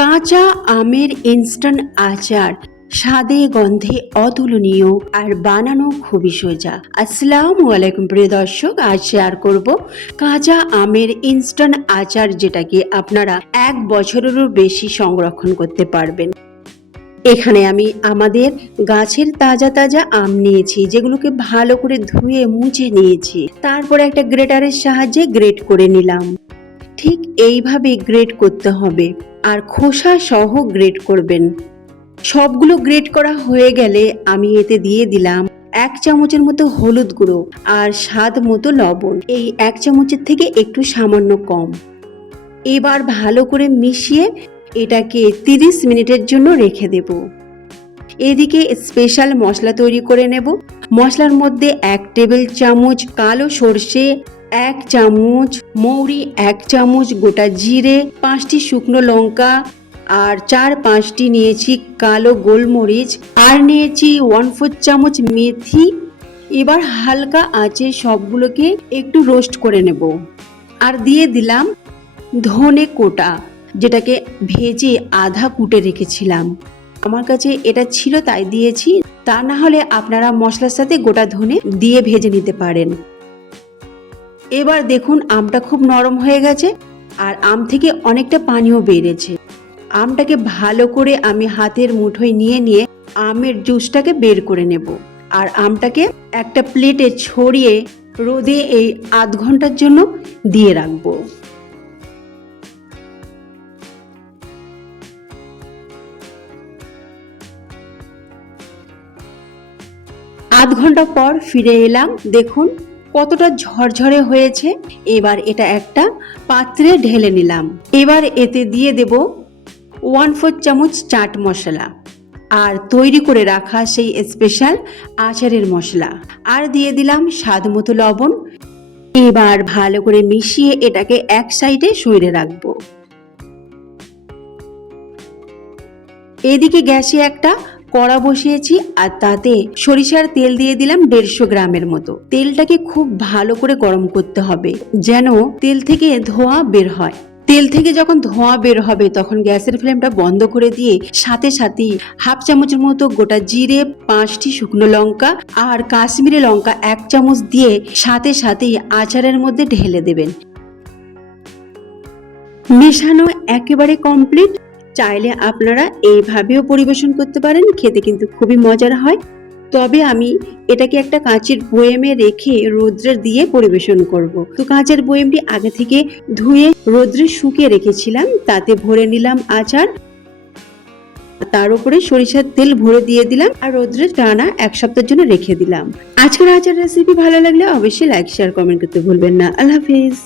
কাঁচা আমের ইনস্ট্যান্ট আচার স্বাদে গন্ধে অতুলনীয় আর বানানো খুবই সোজা। আসসালামু আলাইকুম প্রিয় দর্শক, আজ শেয়ার করব কাঁচা আমের ইনস্ট্যান্ট আচার, যেটাকে আপনারা 1 বছরেরও বেশি সংরক্ষণ করতে পারবেন। এখানে আমি আমাদের গাছের তাজা তাজা আম নিয়েছি, যেগুলোকে ভালো করে ধুয়ে মুছে নিয়েছি। তারপর একটা গ্রেটারের সাহায্যে গ্রেট করে নিলাম। ঠিক এইভাবে গ্রেট করতে হবে, আর খোসা সহ গ্রেট করবেন। সবগুলো গ্রেট করা হয়ে গেলে আমি এতে দিয়ে দিলাম 1 চামচের মতো হলুদ গুঁড়ো আর স্বাদ মতো লবণ, এই 1 চামচের থেকে একটু সামান্য কম। এবার ভালো করে মিশিয়ে এটাকে 30 মিনিটের জন্য রেখে দেব। এদিকে স্পেশাল মশলা তৈরি করে নেব। মশলার মধ্যে 1 টেবিল চামচ কালো সর্ষে, 1 চামচ মৌরি, 1 চামচ গোটা জিরে, 5টি শুকনো লঙ্কা আর 4-5টি নিয়েছি কালো গোলমরিচ, আর নিয়েছি 1/4 চামচ মেথি। এবার হালকা আঁচে সবগুলোকে একটু রোস্ট করে নেব। আর দিয়ে দিলাম ধনে কোটা, যেটাকে ভেজে আধা কুটে রেখেছিলাম। আমার কাছে এটা ছিল তাই দিয়েছি, তা না হলে আপনারা মশলার সাথে গোটা ধনে দিয়ে ভেজে নিতে পারেন। এবার দেখুন আমটা খুব নরম হয়ে গেছে আর আম থেকে অনেকটা পানিও বেরিয়েছে। আমটাকে ভালো করে আমি হাতের মুঠোয় নিয়ে নিয়ে আমের জুসটাকে বের করে নেব। আর আমটাকে একটা প্লেটে ছড়িয়ে রোদে এই আধ ঘন্টার জন্য দিয়ে রাখবো। আধ ঘন্টা পর ফিরে এলাম, দেখুন কতটা ঝরঝরে হয়েছে। এবার এটা একটা পাত্রে ঢেলে নিলাম। এবার এতে দিয়ে দেব 1/4 চামচ চাট মশলা আর তৈরি করে রাখা সেই স্পেশাল আচারের মশলা, আর দিয়ে দিলাম স্বাদ মতো লবণ। এবার ভালো করে মিশিয়ে এটাকে এক সাইডে সরিয়ে রাখবো। এদিকে গ্যাসে একটা কড়া বসিয়েছি আর তাতে সরিষার তেল দিয়ে দিলাম 150 গ্রামের মতো। তেলটাকে খুব ভালো করে গরম করতে হবে, যেন তেল থেকে ধোঁয়া বের হয়। তেল থেকে যখন ধোঁয়া বের হবে তখন গ্যাসের ফ্লেমটা বন্ধ করে দিয়ে সাথে সাথেই 1/2 চামচের মতো গোটা জিরে, 5টি শুকনো লঙ্কা আর কাশ্মীরি লঙ্কা 1 চামচ দিয়ে সাথে সাথেই আচারের মধ্যে ঢেলে দেবেন। মেশানো একেবারে কমপ্লিট। চাইলে আপনারা এইভাবেও পরিবেশন করতে পারেন, খেতে কিন্তু খুবই মজার হয়। তবে আমি এটাকে একটা কাঁচের বয়েমে রেখে রোদ্রে দিয়ে পরিবেশন করব। তো কাঁচের বয়েমটি আগে থেকে ধুয়ে রোদ্রে শুকিয়ে রেখেছিলাম, তাতে ভরে নিলাম আচার। তার উপরে সরিষার তেল ভরে দিয়ে দিলাম আর রোদ্রে টানা 1 সপ্তাহের জন্য রেখে দিলাম। আজকের আচার রেসিপি ভালো লাগলে অবশ্যই লাইক, শেয়ার, কমেন্ট করতে ভুলবেন না। আল্লাহ হাফেজ।